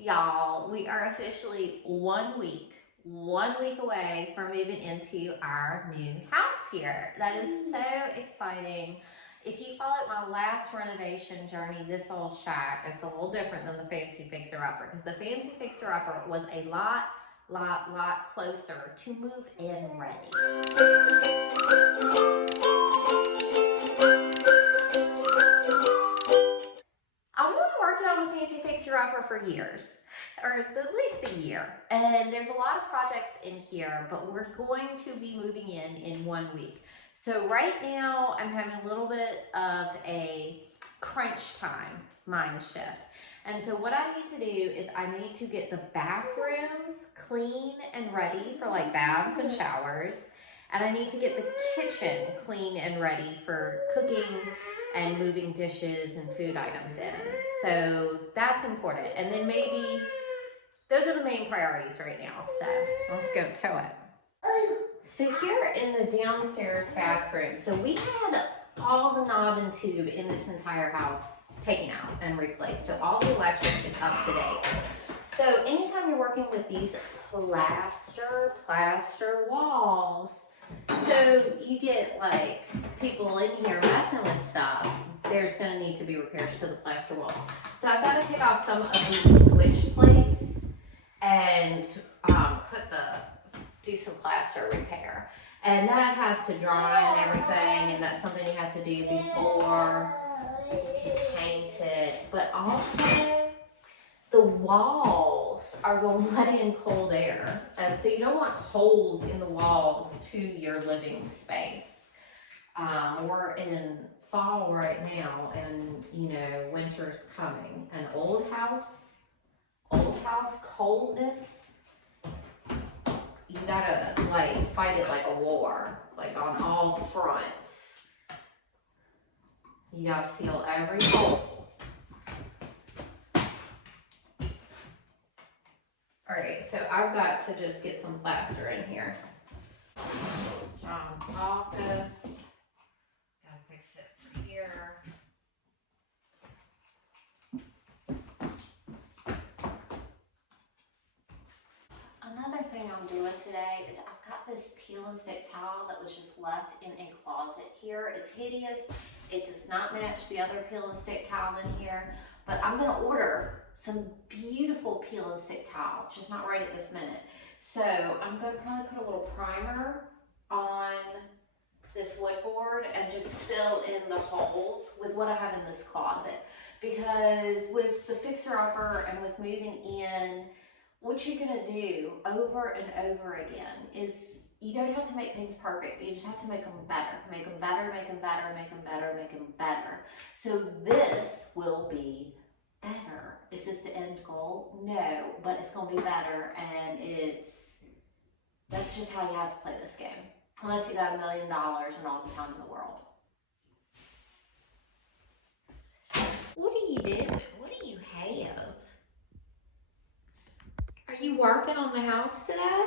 Y'all, we are officially 1 week away from moving into our new house here. That is so exciting. If you followed my last renovation journey, this old shack is a little different than the fancy fixer-upper, because the fancy fixer-upper was a lot closer to move-in ready. Fixer-upper for years, or at least a year, and there's a lot of projects in here, but we're going to be moving in 1 week. So right now I'm having a little bit of a crunch time mind shift, and so what I need to do is I need to get the bathrooms clean and ready for like baths and showers, and I need to get the kitchen clean and ready for cooking and moving dishes and food items in. So that's important. And then maybe, those are the main priorities right now. So let's go to it. So here in the downstairs bathroom, so we had all the knob and tube in this entire house taken out and replaced. So all the electric is up to date. So anytime you're working with these plaster walls, so you get like people in here messing with stuff, there's going to need to be repairs to the plaster walls. So I've got to take off some of these switch plates and do some plaster repair. And that has to dry and everything, and that's something you have to do before you can paint it. But also, the walls are going to let in cold air, and so you don't want holes in the walls to your living space. We're in fall right now, and you know, winter's coming. And old house coldness, you gotta like fight it like a war, like on all fronts. You gotta seal every hole. All right, so I've got to just get some plaster in here. John's office. Gotta fix it for here. Another thing I'm doing today is I've got this peel and stick towel that was just left in a closet here. It's hideous. It does not match the other peel and stick towel in here, but I'm gonna order some beautiful peel and stick towel, just not right at this minute. So I'm gonna probably put a little primer on this wood board and just fill in the holes with what I have in this closet. Because with the fixer-upper and with moving in, what you're gonna do over and over again is you don't have to make things perfect. You just have to make them better, make them better, make them better, make them better, make them better. So this will be better. Is this the end goal? No, but it's gonna be better, and that's just how you have to play this game. Unless you got $1 million and all the time in the world. What are you doing? What do you have? Are you working on the house today?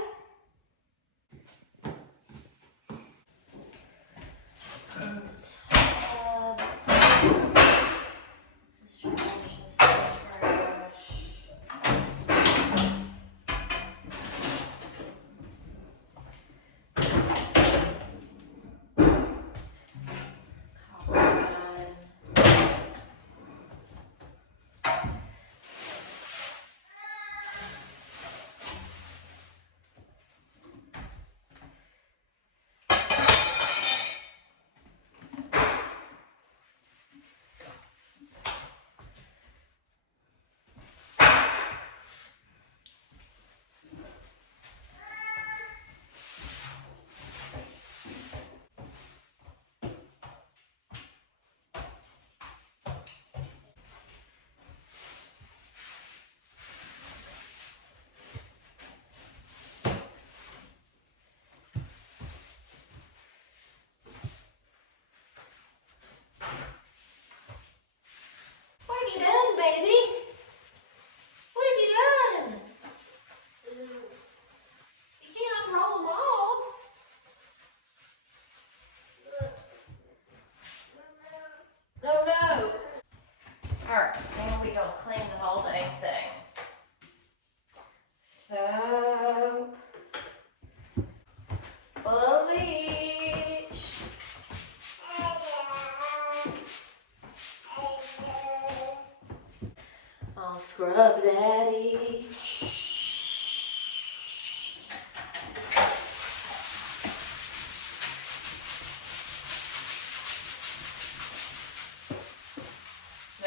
Scrub Daddy.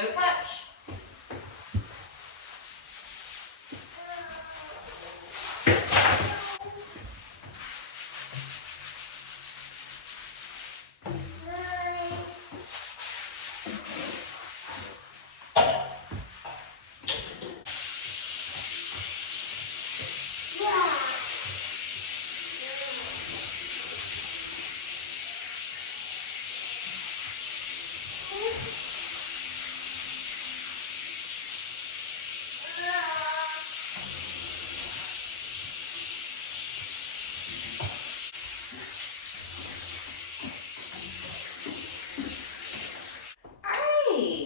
No touch.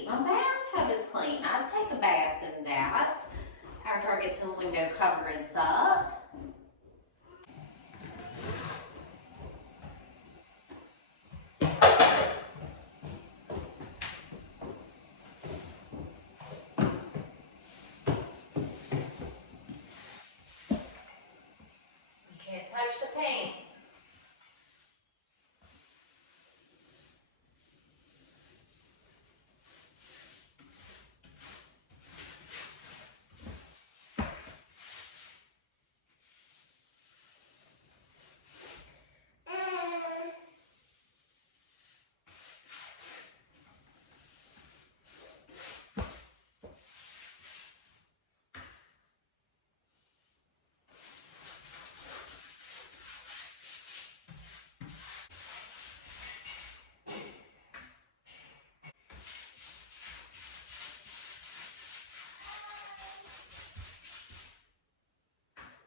My bathtub is clean. I'd take a bath in that after I get some window coverings up. You can't touch the paint.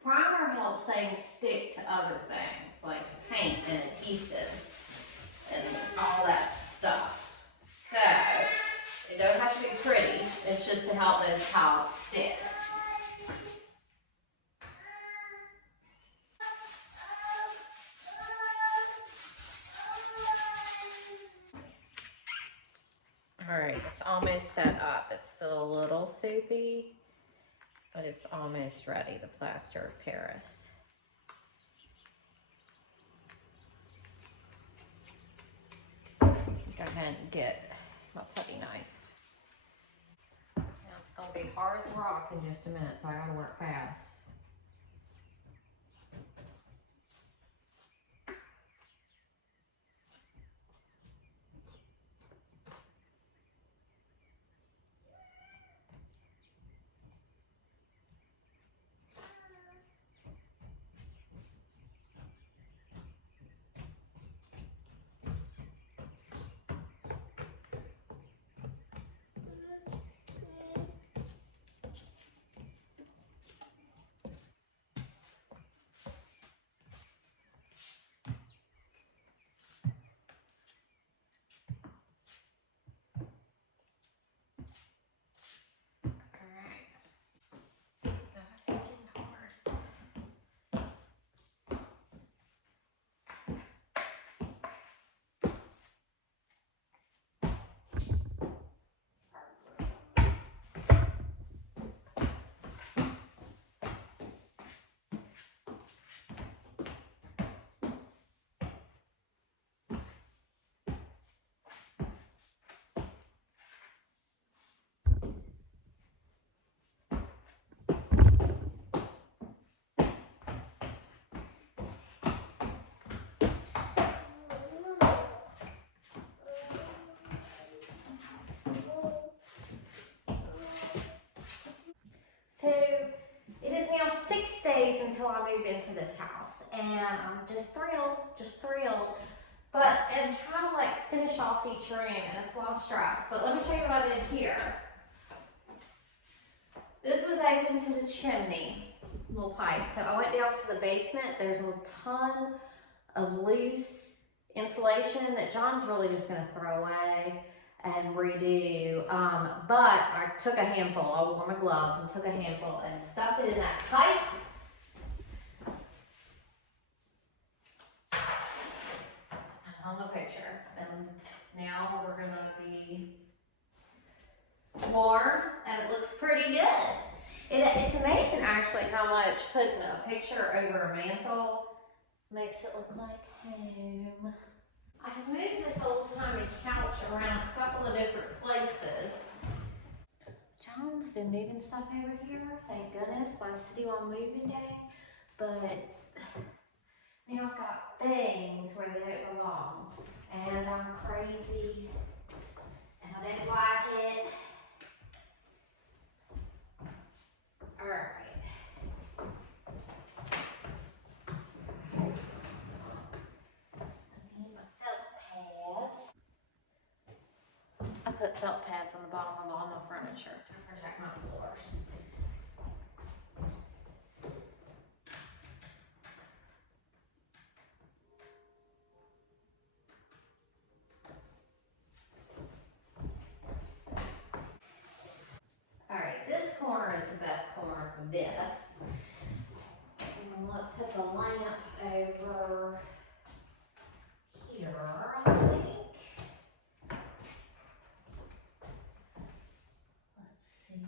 Primer helps things stick to other things like paint and adhesives and all that stuff. So it don't have to be pretty, it's just to help those tiles stick. All right, it's almost set up. It's still a little soupy, but it's almost ready, the plaster of Paris. Go ahead and get my putty knife. Now it's gonna be hard as a rock in just a minute, so I gotta work fast. So it is now 6 days until I move into this house, and I'm just thrilled. But I'm trying to like finish off each room, and it's a lot of stress. But let me show you what I did here. This was open to the chimney, little pipe. So I went down to the basement. There's a ton of loose insulation that John's really just gonna throw away and redo, but I took a handful, I wore my gloves and took a handful and stuffed it in that pipe. And hung a picture. And now we're gonna be warm and it looks pretty good. It's amazing actually how much putting a picture over a mantle makes it look like home. I've moved this old timey couch around a couple of different places. John's been moving stuff over here, thank goodness, likes to do on moving day, but now I've got things where they don't belong, and I'm crazy, and I don't like it. All right. I need my felt pads. I put felt pads on the bottom of all my furniture to protect my floors. All right, this corner is the best corner for this. And let's put the lamp over here, I think. Let's see.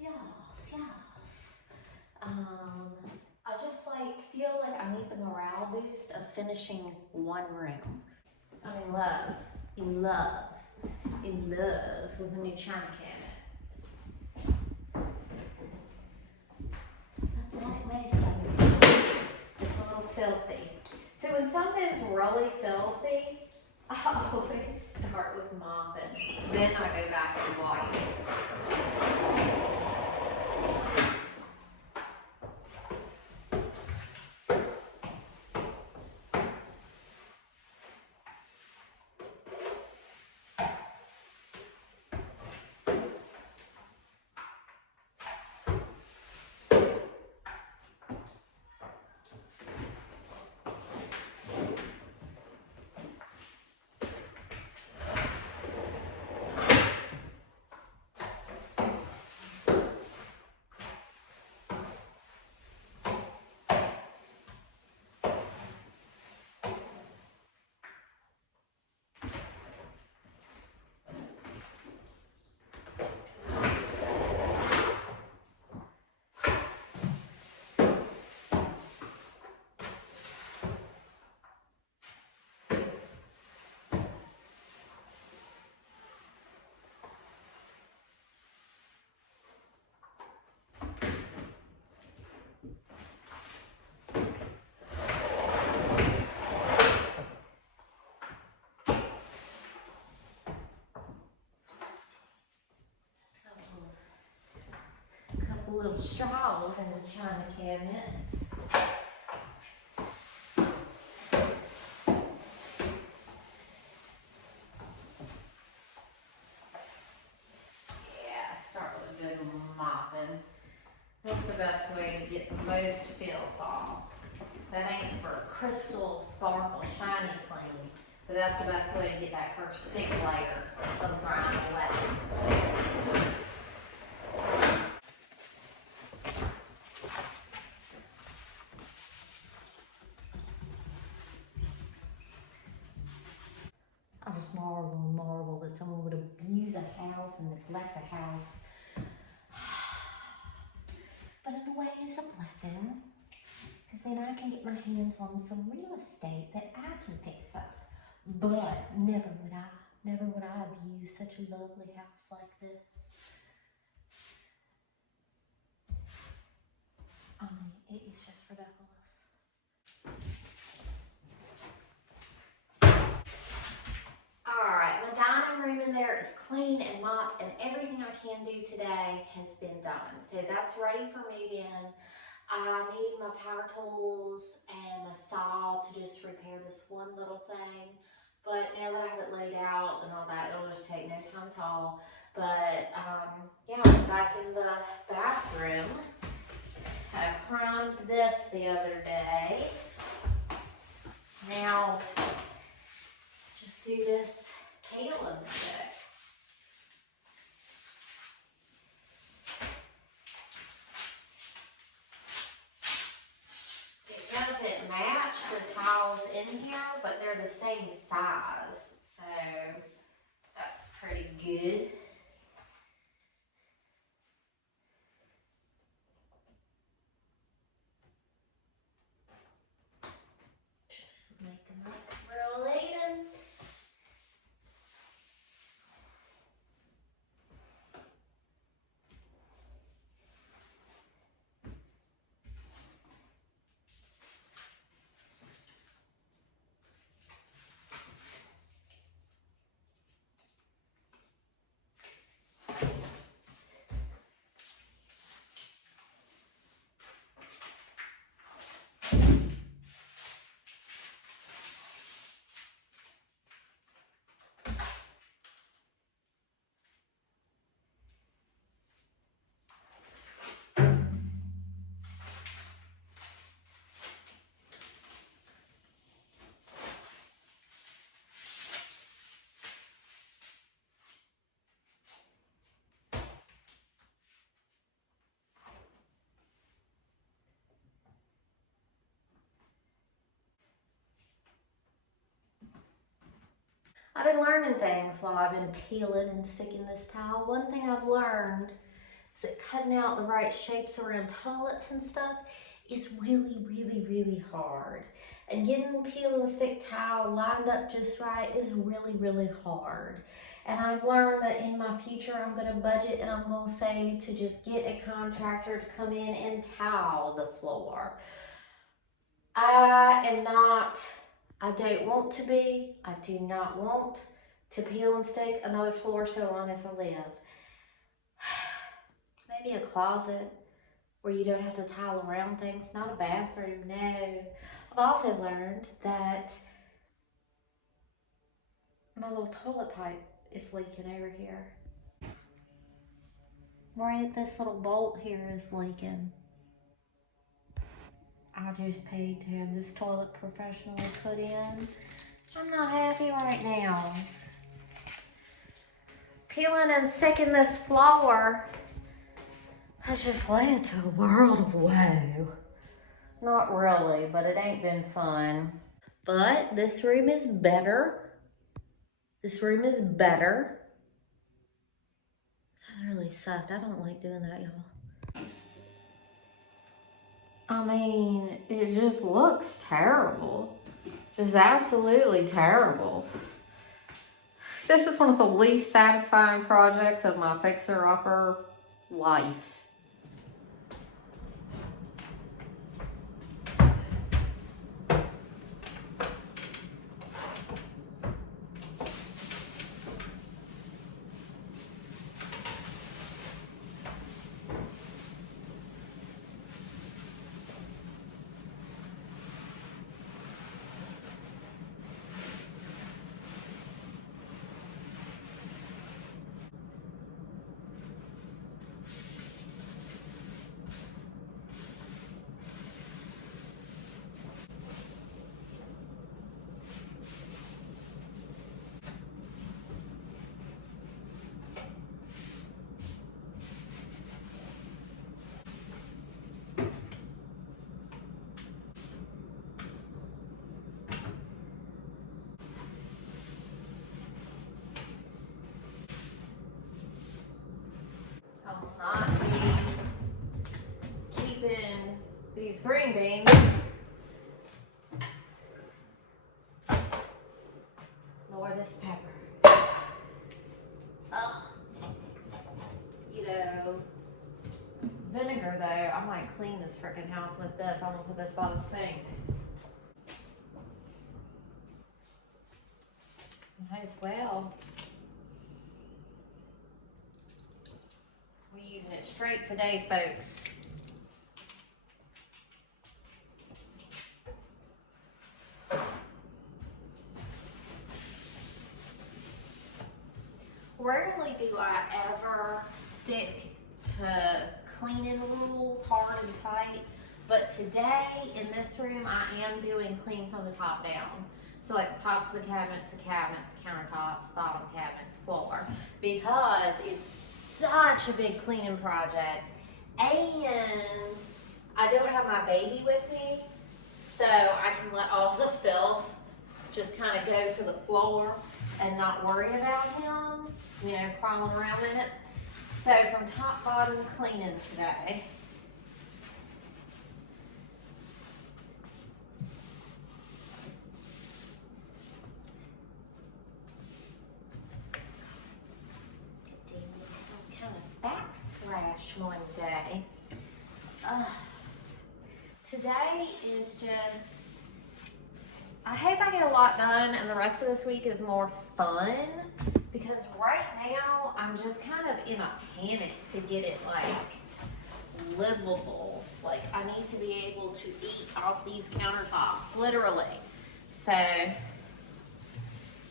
Yes. I just feel like I need the morale boost of finishing one room. I'm in love with a new china cabinet. Like most other it's a little filthy. So when something's really filthy, I always start with mopping. Then I go back and wipe. Little straws in the china cabinet. Yeah, start with a good mopping. That's the best way to get the most filth off. That ain't for crystal, sparkle, shiny clean, but that's the best way to get that first thick layer of brown wet. I just marvel that someone would abuse a house and neglect a house. But in a way, it's a blessing, because then I can get my hands on some real estate that I can fix up. But never would I abuse such a lovely house like this. I mean, it is just ridiculous. Alright, my dining room in there is clean and mopped, and everything I can do today has been done. So that's ready for move-in. I need my power tools and my saw to just repair this one little thing. But now that I have it laid out and all that, it'll just take no time at all. But yeah, I'm back in the bathroom. I primed this the other day. Now, just do this peel and stick. match the tiles in here, but they're the same size, so that's pretty good. Just make them look real even. I've been learning things while I've been peeling and sticking this tile. One thing I've learned is that cutting out the right shapes around toilets and stuff is really, really, really hard. And getting peel and stick tile lined up just right is really, really hard. And I've learned that in my future, I'm gonna budget and I'm gonna say to just get a contractor to come in and tile the floor. I don't want to be. I do not want to peel and stick another floor so long as I live. Maybe a closet where you don't have to tile around things. Not a bathroom, no. I've also learned that my little toilet pipe is leaking over here. Right, this little bolt here is leaking. I just paid to have this toilet professionally put in. I'm not happy right now. Peeling and sticking this floor has just led to a world of woe. Not really, but it ain't been fun. But this room is better. This room is better. That really sucked. I don't like doing that, y'all. I mean, it just looks terrible. Just absolutely terrible. This is one of the least satisfying projects of my fixer-upper life. I will not be keeping these green beans. Nor this pepper. Ugh. You know, vinegar though, I might clean this freaking house with this. I'm gonna put this by the sink. Might as well. We're using it straight today, folks. Rarely do I ever stick to cleaning rules hard and tight, but today in this room I am doing clean from the top down. So like the tops of the cabinets, countertops, bottom cabinets, floor, because it's such a big cleaning project and I don't have my baby with me. so I can let all the filth just kind of go to the floor and not worry about him, you know, crawling around in it. So from top bottom cleaning today. Some kind of backsplash one day. Today is just, I hope I get a lot done and the rest of this week is more fun, because right now I'm just kind of in a panic to get it like livable. Like I need to be able to eat off these countertops, literally. So I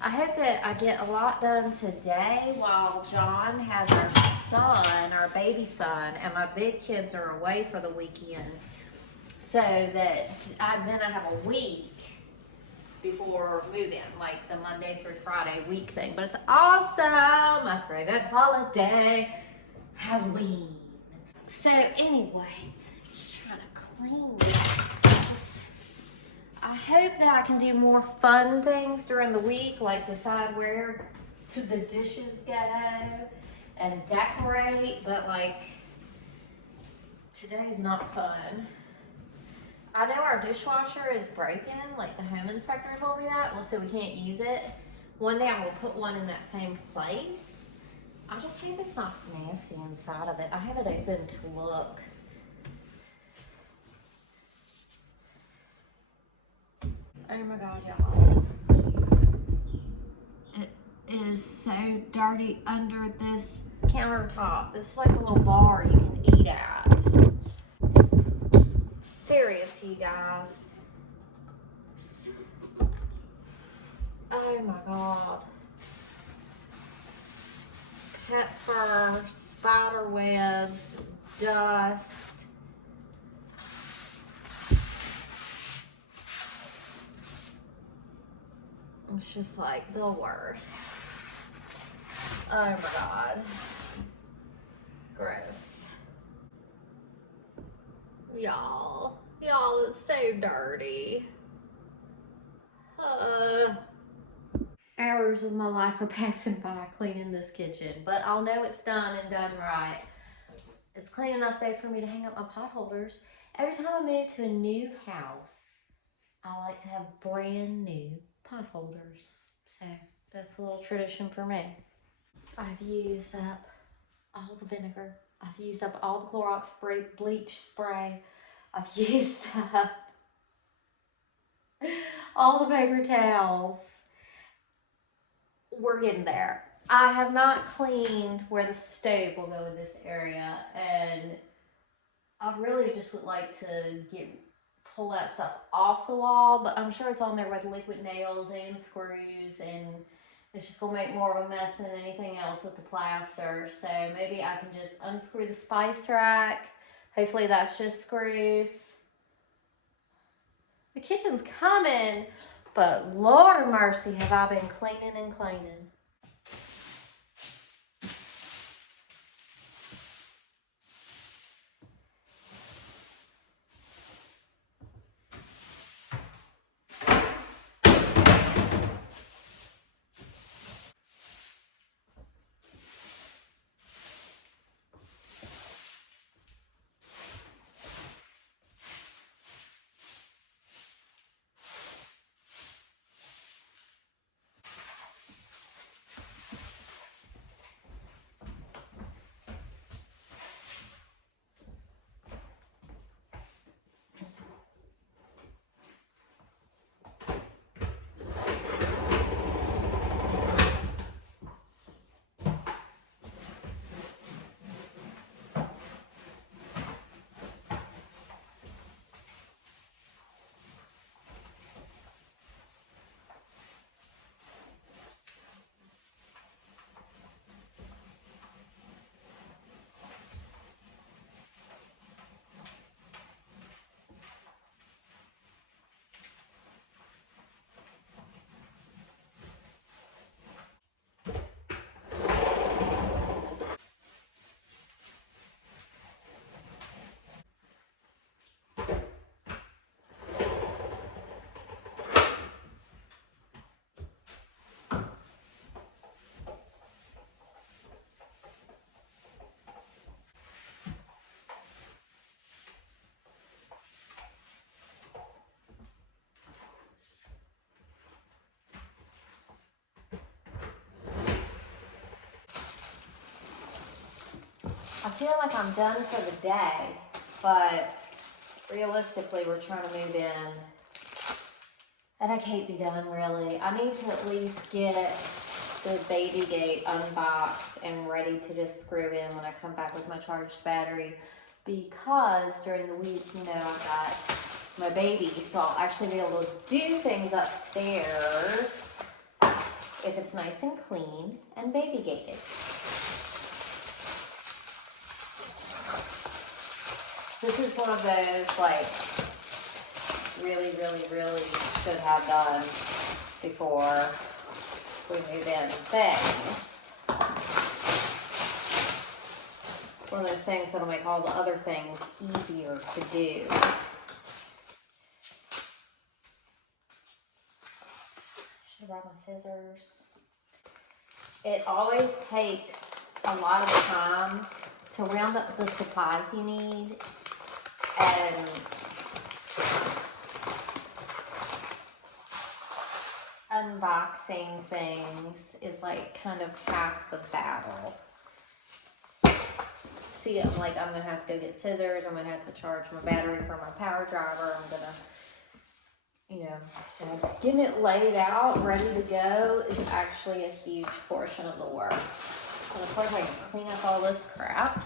hope that I get a lot done today while John has our son, our baby son, and my big kids are away for the weekend. So that then I have a week before move-in, like the Monday through Friday week thing. But it's also my favorite holiday, Halloween. So anyway, just trying to clean this. I hope that I can do more fun things during the week, like decide where the dishes go and decorate, but like today's not fun. I know our dishwasher is broken, like the home inspector told me that, so we can't use it. One day I'm gonna put one in that same place. I just hope it's not nasty inside of it. I have it open to look. Oh my God, y'all. It is so dirty under this countertop. This is like a little bar you can eat at. Serious, you guys. Oh my God. Cat fur, spider webs, dust. It's just like the worst. Oh my God. Gross. Y'all, it's so dirty. Hours of my life are passing by cleaning this kitchen, but I'll know it's done and done right. It's clean enough though for me to hang up my pot holders. Every time I move to a new house, I like to have brand new pot holders. So that's a little tradition for me. I've used up all the vinegar. I've used up all the Clorox bleach spray. I've used up all the paper towels. We're getting there. I have not cleaned where the stove will go in this area, and I really just would like to pull that stuff off the wall, but I'm sure it's on there with liquid nails and screws, and it's just gonna make more of a mess than anything else with the plaster. So maybe I can just unscrew the spice rack. Hopefully that's just screws. The kitchen's coming, but Lord of mercy, have I been cleaning and cleaning. feel like I'm done for the day, but realistically, we're trying to move in, and I can't be done really. I need to at least get the baby gate unboxed and ready to just screw in when I come back with my charged battery, because during the week, you know, I've got my baby, so I'll actually be able to do things upstairs if it's nice and clean and baby gated. This is one of those, like, really should have done before we move in things. One of those things that'll make all the other things easier to do. Should have brought my scissors. It always takes a lot of time to round up the supplies you need, and unboxing things is like kind of half the battle. See, I'm gonna have to go get scissors, I'm gonna have to charge my battery for my power driver, I'm gonna, you know, so getting it laid out, ready to go is actually a huge portion of the work. And of course I can clean up all this crap.